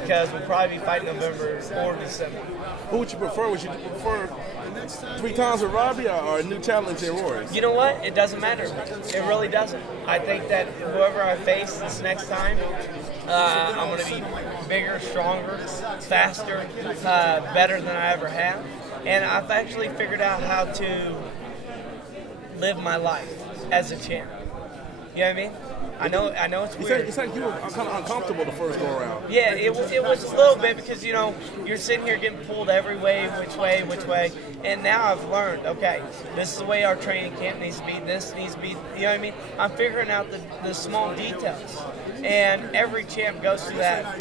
because we'll probably be fighting November or December. Who would you prefer? Would you prefer 3 times with Robbie or a new challenge in Rory? You know what? It doesn't matter. It really doesn't. I think that whoever I face this next time, I'm going to be bigger, stronger, faster, better than I ever have. And I've actually figured out how to live my life as a champ. You know what I mean? I know it's weird. It's like you were kind of uncomfortable the first go around. Yeah, it was a little bit because, you know, you're sitting here getting pulled every way, which way. And now I've learned, okay, this is the way our training camp needs to be. This needs to be, you know what I mean? I'm figuring out the small details. And every champ goes through that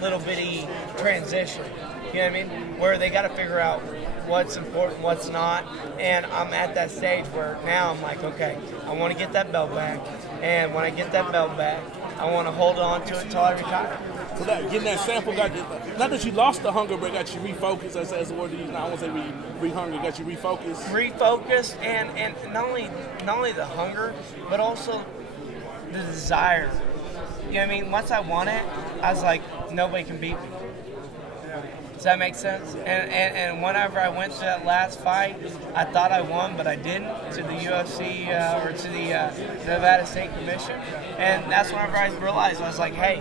little bitty transition. You know what I mean? Where they got to figure out what's important, what's not. And I'm at that stage where now I'm like, okay, I want to get that belt back. And when I get that belt back, I want to hold on to it until I retire. So getting that sample got you, not that you lost the hunger, but got you refocused, as the word to use. I won't say re-hunger, got you refocused. Refocused, and not only the hunger, but also the desire. You know what I mean? Once I won it, I was like, nobody can beat me. Does that make sense? And whenever I went to that last fight, I thought I won, but I didn't, to the UFC or to the Nevada State Commission. And that's whenever I realized, I was like, hey,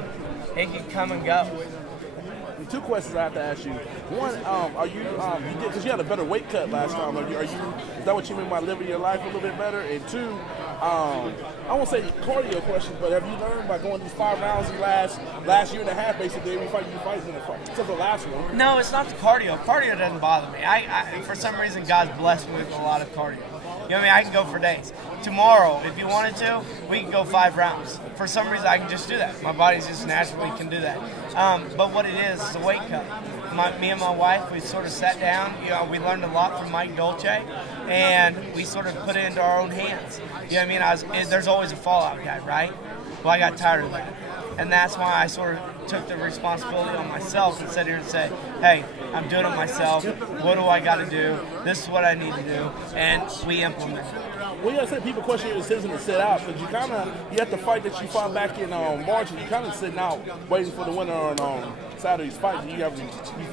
it can come and go. 2 questions I have to ask you. One, are you did, because you had a better weight cut last time. Is that what you mean by living your life a little bit better? And 2, I won't say cardio questions, but have you learned by going these 5 rounds in the last year and a half, basically, every fight you fight in the fight, except the last one? No, it's not the cardio. Cardio doesn't bother me. I for some reason, God's blessed me with a lot of cardio. You know what I mean? I can go for days. Tomorrow, if you wanted to, we can go 5 rounds. For some reason, I can just do that. My body's just naturally can do that. But what it is the weight cut. Me and my wife, we sort of sat down. You know, we learned a lot from Mike Dolce, and we sort of put it into our own hands. You know what I mean? There's always a fallout guy, right? Well, I got tired of that. And that's why I sort of took the responsibility on myself and sat here and said, hey, I'm doing it myself. What do I got to do? This is what I need to do. And we implement it. Well, you gotta say people question your decision to sit out because you had the fight that you fought back in March, and you kind of sitting out waiting for the winner on Saturday's fight. You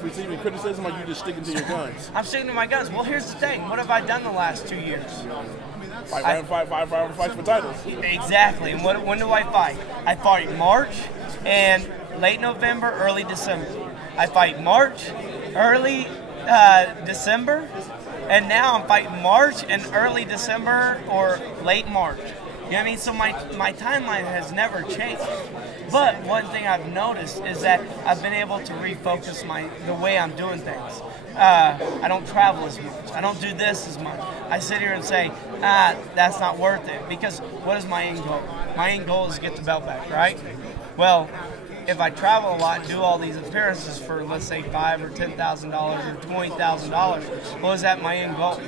receiving criticism, or you just sticking to your guns? I'm sticking to my guns. Well, here's the thing. What have I done the last 2 years? Five fights for titles. Exactly. And when do I fight? I fight March and late November, early December. I fight March, early December, and now I'm fighting March and early December or late March. You know what I mean? So my timeline has never changed. But one thing I've noticed is that I've been able to refocus the way I'm doing things. I don't travel as much. I don't do this as much. I sit here and say, that's not worth it. Because what is my end goal? My end goal is to get the belt back, right? Well, if I travel a lot and do all these appearances for, let's say, $5,000 or $10,000 or $20,000, well, is that my end goal?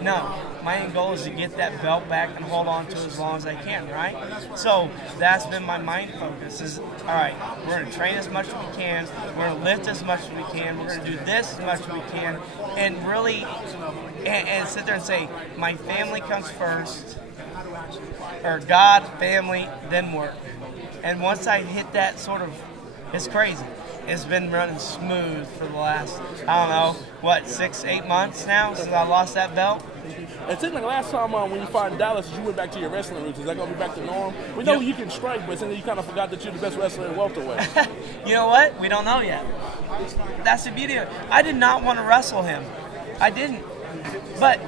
No. My end goal is to get that belt back and hold on to it as long as I can, right? So that's been my mind focus is, all right, we're going to train as much as we can, we're going to lift as much as we can, we're going to do this as much as we can, and really, and sit there and say, my family comes first, or God, family, then work. And once I hit that sort of, it's crazy. It's been running smooth for the last, I don't know, what, 6-8 months now since I lost that belt? It seemed like last time when you fought in Dallas, you went back to your wrestling roots. Is that going to be back to norm? We know you can strike, but then you kind of forgot that you're the best wrestler in welterweight. You know what? We don't know yet. That's the beauty of it. I did not want to wrestle him. I didn't. But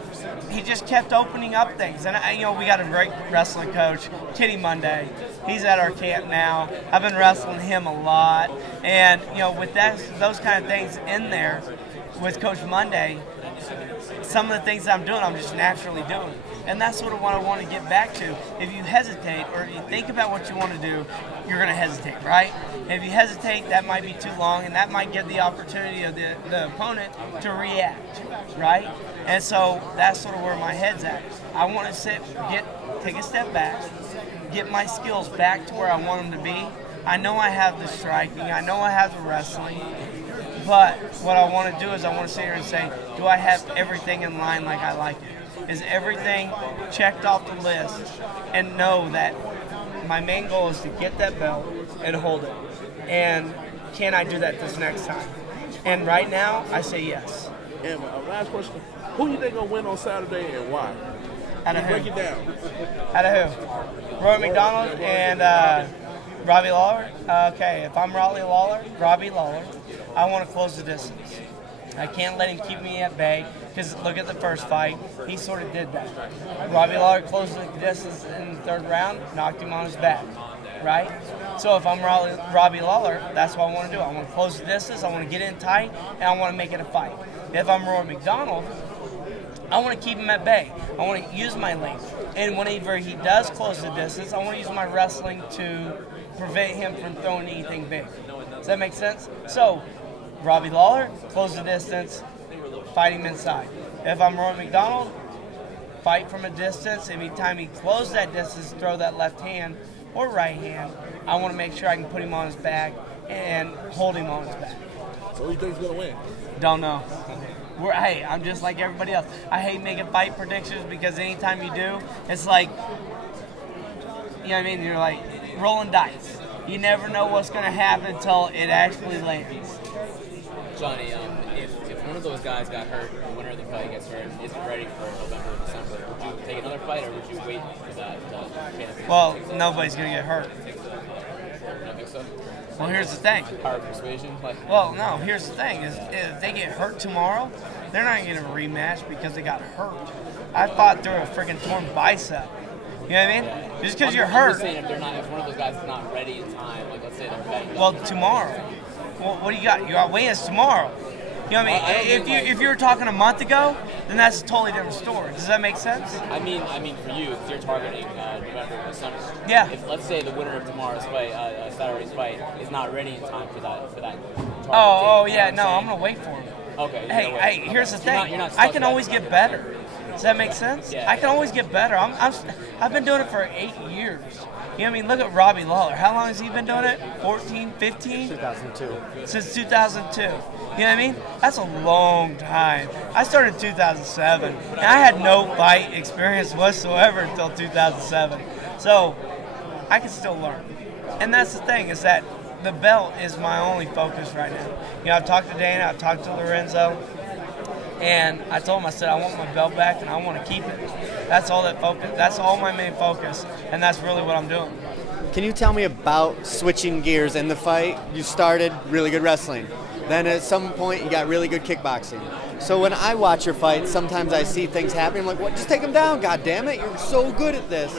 he just kept opening up things. And, we got a great wrestling coach, Kitty Monday. He's at our camp now. I've been wrestling him a lot. And, with those kind of things in there with Coach Monday, some of the things I'm doing, I'm just naturally doing. And that's sort of what I want to get back to. If you hesitate or you think about what you want to do, you're going to hesitate, right? And if you hesitate, that might be too long, and that might give the opportunity of the opponent to react, right? And so that's sort of where my head's at. I want to take a step back, get my skills back to where I want them to be. I know I have the striking, I know I have the wrestling, but what I want to do is I want to sit here and say, do I have everything in line like I like it? Is everything checked off the list? And know that my main goal is to get that belt and hold it. And can I do that this next time? And right now, I say yes. And last question, who you think gonna win on Saturday and why? Out of Break who? it down. Out of who? Rory McDonald and Robbie Lawler? Okay, if I'm Robbie Lawler, I want to close the distance. I can't let him keep me at bay, because look at the first fight. He sort of did that. Robbie Lawler closed the distance in the 3rd round, knocked him on his back, right? So if I'm Robbie Lawler, that's what I want to do. I want to close the distance, I want to get in tight, and I want to make it a fight. If I'm Rory McDonald, I want to keep him at bay. I want to use my length. And whenever he does close the distance, I want to use my wrestling to prevent him from throwing anything big. Does that make sense? So, Robbie Lawler, close the distance, fight him inside. If I'm Rory McDonald, fight from a distance. Anytime he closes that distance, throw that left hand or right hand. I want to make sure I can put him on his back and hold him on his back. So who you think's gonna win? Don't know. Hey, I'm just like everybody else. I hate making fight predictions because anytime you do, it's like, you know what I mean? You're like rolling dice. You never know what's going to happen until it actually lands. Johnny, if one of those guys got hurt, the winner of the fight gets hurt, isn't ready for November or December, would you take another fight or would you wait for that championship? Well, nobody's going to get hurt. I don't think so. Well, here's the thing. Power of persuasion? Well, no, here's the thing. Is if they get hurt tomorrow, they're not going to rematch because they got hurt. I fought through a freaking torn bicep. You know what I mean? Just because you're hurt. I'm just saying if one of those guys is not ready in time, like let's say they're ready. Well, tomorrow. Well, what do you got? You got weigh-ins tomorrow. You know what I mean? If you were talking a month ago, then that's a totally different story. Does that make sense? I mean for you, because you're targeting November or December. Yeah. If let's say the winner of tomorrow's fight, Saturday's fight, is not ready in time for that target Oh date, yeah, you know no, what I'm gonna wait for him. Okay. Hey, here's the thing. You're not I can stuck always get better. Does that make sense? Yeah. I can always get better. I've been doing it for 8 years. You know what I mean? Look at Robbie Lawler. How long has he been doing it? 14, 15? 2002. Since 2002. You know what I mean? That's a long time. I started in 2007, and I had no fight experience whatsoever until 2007. So, I can still learn. And that's the thing, is that the belt is my only focus right now. You know, I've talked to Dana, I've talked to Lorenzo, and I told him, I said, I want my belt back and I want to keep it. That's all that focus. That's all my main focus, and that's really what I'm doing. Can you tell me about switching gears in the fight? You started really good wrestling. Then at some point you got really good kickboxing. So when I watch your fights, sometimes I see things happening. I'm like, what? Just take them down, God damn it! You're so good at this.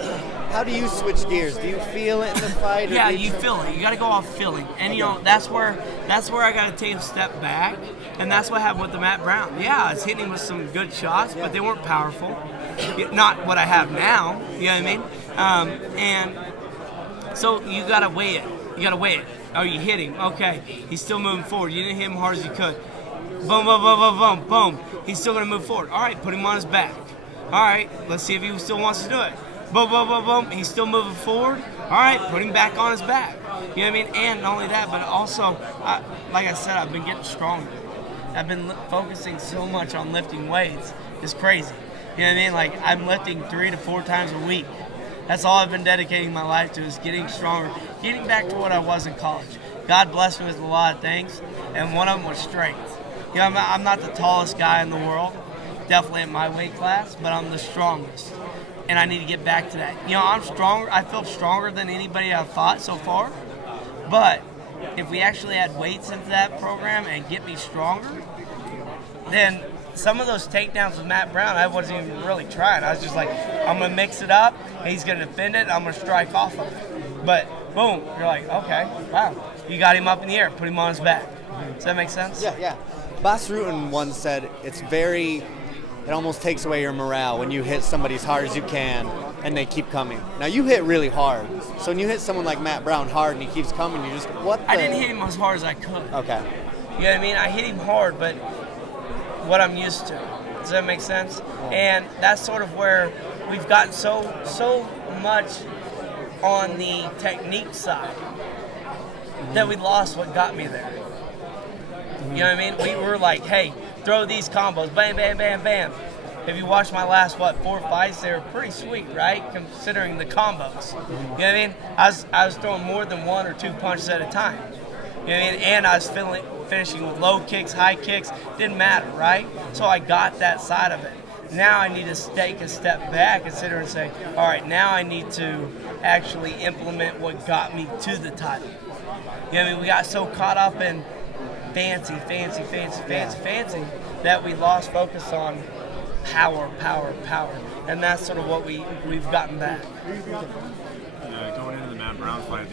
How do you switch gears? Do you feel it in the fight? Yeah, you feel it. You got to go off feeling, and you know that's where I got to take a step back, and that's what happened with the Matt Brown. Yeah, I was hitting him with some good shots, but they weren't powerful. Not what I have now. You know what I mean? And so you got to weigh it. You got to weigh it. Oh, you hit him. Okay, he's still moving forward. You didn't hit him hard as you could. Boom, boom, boom, boom, boom, boom. He's still going to move forward. All right, put him on his back. All right, let's see if he still wants to do it. Boom, boom, boom, boom. He's still moving forward. All right, put him back on his back. You know what I mean? And not only that, but also, like I said, I've been getting stronger. I've been focusing so much on lifting weights. It's crazy. You know what I mean? Like, I'm lifting 3 to 4 times a week. That's all I've been dedicating my life to, is getting stronger, getting back to what I was in college. God blessed me with a lot of things, and one of them was strength. You know, I'm not the tallest guy in the world, definitely in my weight class, but I'm the strongest, and I need to get back to that. You know, I'm stronger. I feel stronger than anybody I've fought so far, but if we actually add weights into that program and get me stronger, then some of those takedowns with Matt Brown, I wasn't even really trying. I was just like, I'm going to mix it up, he's going to defend it, I'm going to strike off of it. But, boom, you're like, okay, wow. You got him up in the air, put him on his back. Does that make sense? Yeah, yeah. Bas Rutten once said it almost takes away your morale when you hit somebody as hard as you can and they keep coming. Now, you hit really hard. So when you hit someone like Matt Brown hard and he keeps coming, you just, what the? I didn't hit him as hard as I could. Okay. You know what I mean? I hit him hard, but what I'm used to. Does that make sense? And that's sort of where we've gotten so much on the technique side that we lost what got me there. You know what I mean? We were like, hey, throw these combos, bam, bam, bam, bam. If you watch my last, 4 fights, they were pretty sweet, right? Considering the combos. You know what I mean? I was throwing more than 1 or 2 punches at a time. You know what I mean? And I was finishing with low kicks, high kicks. Didn't matter, right? So I got that side of it. Now I need to take a step back, consider and say, all right, now I need to actually implement what got me to the title. You know what I mean? We got so caught up in fancy that we lost focus on power. And that's sort of what we've gotten back. Going into the Matt Brown fight,